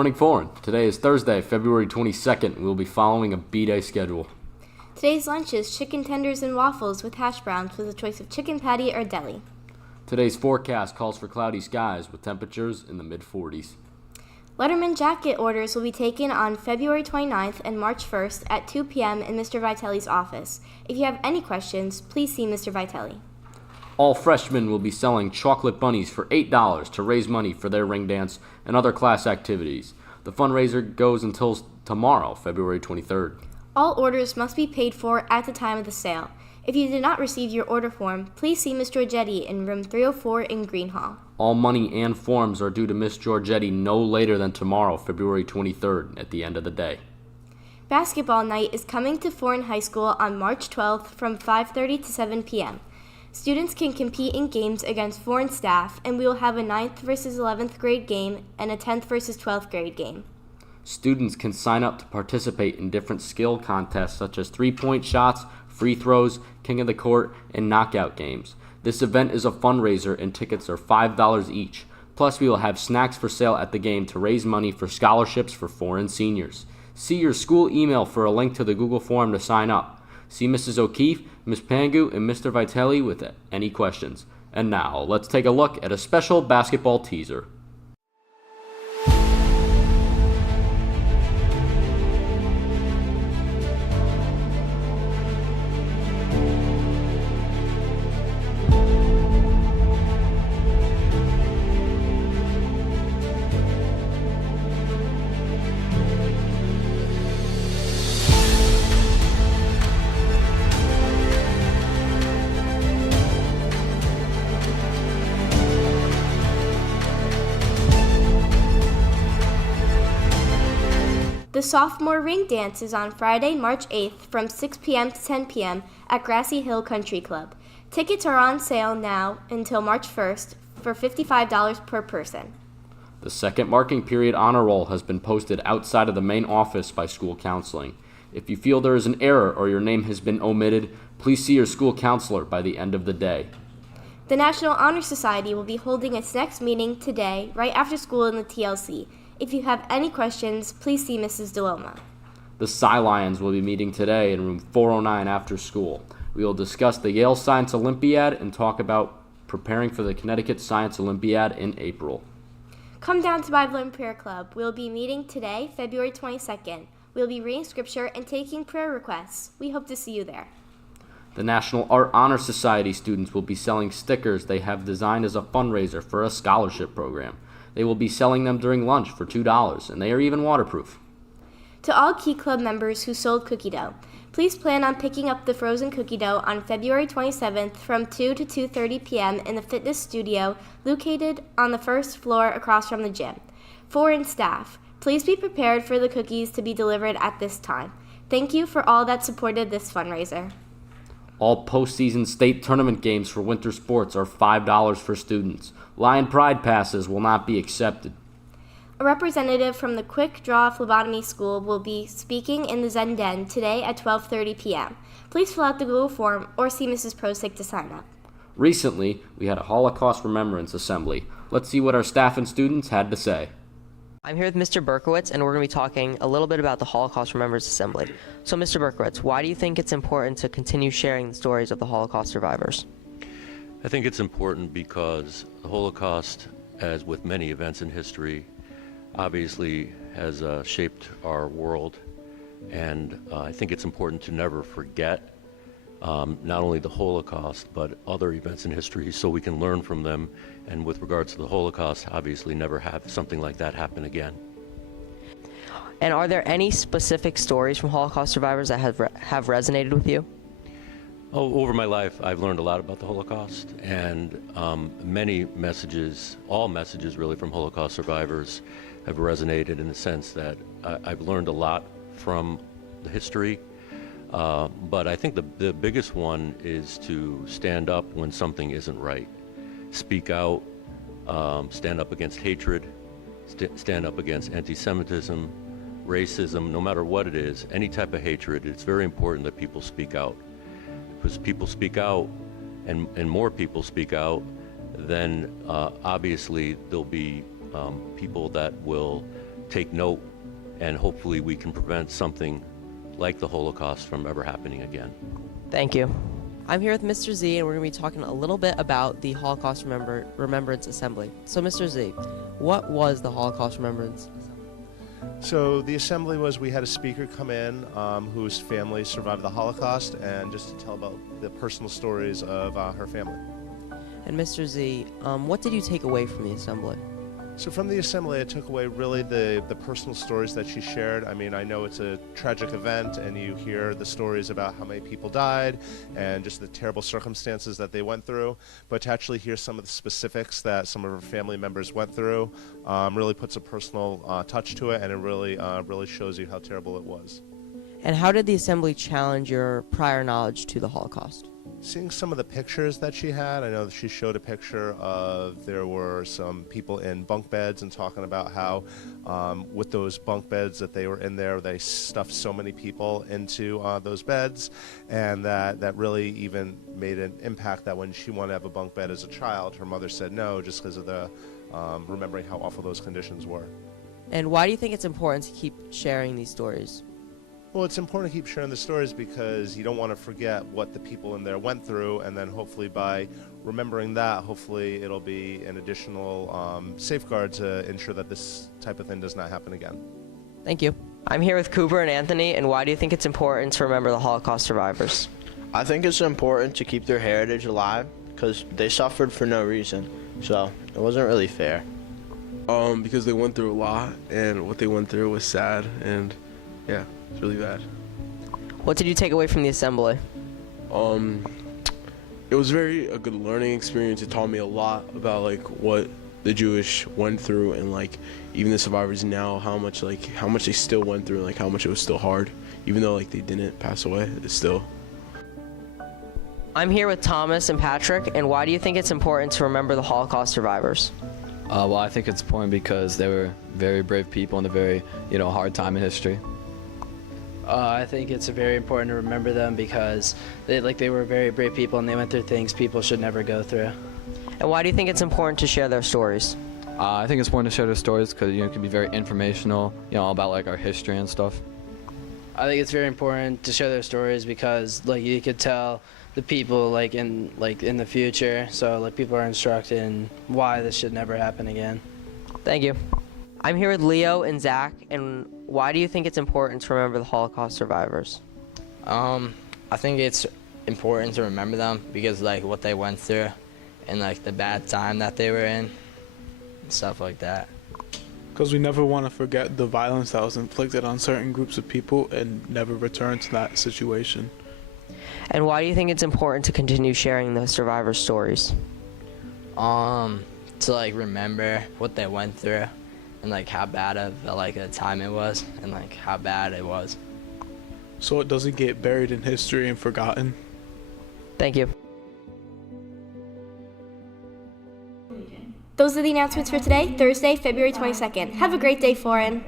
morning, Foran. Today is Thursday, February 22nd. We will be following a B-Day schedule. Today's lunch is chicken tenders and waffles with hash browns with a choice of chicken patty or deli. Today's forecast calls for cloudy skies with temperatures in the mid-40s. Letterman jacket orders will be taken on February 29th and March 1st at 2 p.m. in Mr. Vitelli's office. If you have any questions, please see Mr. Vitelli. All freshmen will be selling chocolate bunnies for $8 to raise money for their ring dance and other class activities. The fundraiser goes until tomorrow, February 23rd. All orders must be paid for at the time of the sale. If you did not receive your order form, please see Ms. Giorgetti in room 304 in Green Hall. All money and forms are due to Ms. Giorgetti no later than tomorrow, February 23rd, at the end of the day. Basketball night is coming to Foran High School on March 12th from 5:30 to 7 p.m. Students can compete in games against Foran staff, and we will have a 9th versus 11th grade game and a 10th versus 12th grade game. Students can sign up to participate in different skill contests such as three-point shots, free throws, king of the court, and knockout games. This event is a fundraiser and tickets are $5 each. Plus, we will have snacks for sale at the game to raise money for scholarships for Foran seniors. See your school email for a link to the Google form to sign up. See Mrs. O'Keefe, Ms. Pangu, and Mr. Vitelli with any questions. And now, let's take a look at a special basketball teaser. The sophomore ring dance is on Friday, March 8th from 6 p.m. to 10 p.m. at Grassy Hill Country Club. Tickets are on sale now until March 1st for $55 per person. The second marking period honor roll has been posted outside of the main office by school counseling. If you feel there is an error or your name has been omitted, please see your school counselor by the end of the day. The National Honor Society will be holding its next meeting today right after school in the TLC. If you have any questions, please see Mrs. DeLoma. The Cy Lions will be meeting today in room 409 after school. We will discuss the Yale Science Olympiad and talk about preparing for the Connecticut Science Olympiad in April. Come down to Bible and Prayer Club. We will be meeting today, February 22nd. We will be reading scripture and taking prayer requests. We hope to see you there. The National Art Honor Society students will be selling stickers they have designed as a fundraiser for a scholarship program. They will be selling them during lunch for $2, and they are even waterproof. To all Key Club members who sold cookie dough, please plan on picking up the frozen cookie dough on February 27th from 2 to 2:30 p.m. in the fitness studio located on the first floor across from the gym. Foran staff, please be prepared for the cookies to be delivered at this time. Thank you for all that supported this fundraiser. All postseason state tournament games for winter sports are $5 for students. Lion Pride passes will not be accepted. A representative from the Quick Draw Phlebotomy School will be speaking in the Zen Den today at 12:30 p.m. Please fill out the Google form or see Mrs. Prosick to sign up. Recently, we had a Holocaust Remembrance Assembly. Let's see what our staff and students had to say. I'm here with Mr. Berkowitz, and we're going to be talking a little bit about the Holocaust Remembrance Assembly. So, Mr. Berkowitz, why do you think it's important to continue sharing the stories of the Holocaust survivors? I think it's important because the Holocaust, as with many events in history, obviously has shaped our world, and I think it's important to never forget not only the Holocaust, but other events in history so we can learn from them, and with regards to the Holocaust, obviously never have something like that happen again. And are there any specific stories from Holocaust survivors that have resonated with you? Over my life, I've learned a lot about the Holocaust, and many messages, all messages really from Holocaust survivors have resonated in the sense that I've learned a lot from the history, but I think the biggest one is to stand up when something isn't right. Speak out, stand up against hatred, stand up against anti-Semitism, racism, no matter what it is, any type of hatred. It's very important that people speak out. Because people speak out, and more people speak out, then obviously there'll be people that will take note, and hopefully we can prevent something like the Holocaust from ever happening again. Thank you. I'm here with Mr. Z, and we're going to be talking a little bit about the Holocaust Remembrance Assembly. So, Mr. Z, what was the Holocaust Remembrance Assembly? So the assembly was, we had a speaker come in whose family survived the Holocaust, and just to tell about the personal stories of her family. And Mr. Z, what did you take away from the assembly? So from the assembly, I took away really the personal stories that she shared. I mean, I know it's a tragic event, and you hear the stories about how many people died and just the terrible circumstances that they went through. But to actually hear some of the specifics that some of her family members went through really puts a personal touch to it, and it really shows you how terrible it was. And how did the assembly challenge your prior knowledge to the Holocaust? Seeing some of the pictures that she had, I know that she showed a picture of there were some people in bunk beds and talking about how with those bunk beds that they were in there, they stuffed so many people into those beds, and that really even made an impact that when she wanted to have a bunk bed as a child, her mother said no just because of the remembering how awful those conditions were. And why do you think it's important to keep sharing these stories? Well, it's important to keep sharing the stories because you don't want to forget what the people in there went through, and then hopefully by remembering that, hopefully it'll be an additional safeguard to ensure that this type of thing does not happen again. Thank you. I'm here with Cooper and Anthony, and why do you think it's important to remember the Holocaust survivors? I think it's important to keep their heritage alive because they suffered for no reason, so it wasn't really fair. Because they went through a lot, and what they went through was sad, and yeah. It's really bad. What did you take away from the assembly? It was a good learning experience. It taught me a lot about like what the Jewish went through, and like even the survivors now, how much they still went through, and like how much it was still hard, even though like they didn't pass away. It's still. I'm here with Thomas and Patrick, and why do you think it's important to remember the Holocaust survivors? Well, I think it's important because they were very brave people in a very hard time in history. I think it's very important to remember them because they were very brave people and they went through things people should never go through. And why do you think it's important to share their stories? I think it's important to share their stories because it can be very informational, about like our history and stuff. I think it's very important to share their stories because you could tell the people in the future, so people are instructed in why this should never happen again. Thank you. I'm here with Leo and Zach, and why do you think it's important to remember the Holocaust survivors? I think it's important to remember them because what they went through and the bad time that they were in and stuff like that. Because we never want to forget the violence that was inflicted on certain groups of people and never return to that situation. And why do you think it's important to continue sharing the survivors' stories? To remember what they went through and how bad of a time it was and how bad it was. So it doesn't get buried in history and forgotten. Thank you. Those are the announcements for today, Thursday, February 22nd. Have a great day, Foran.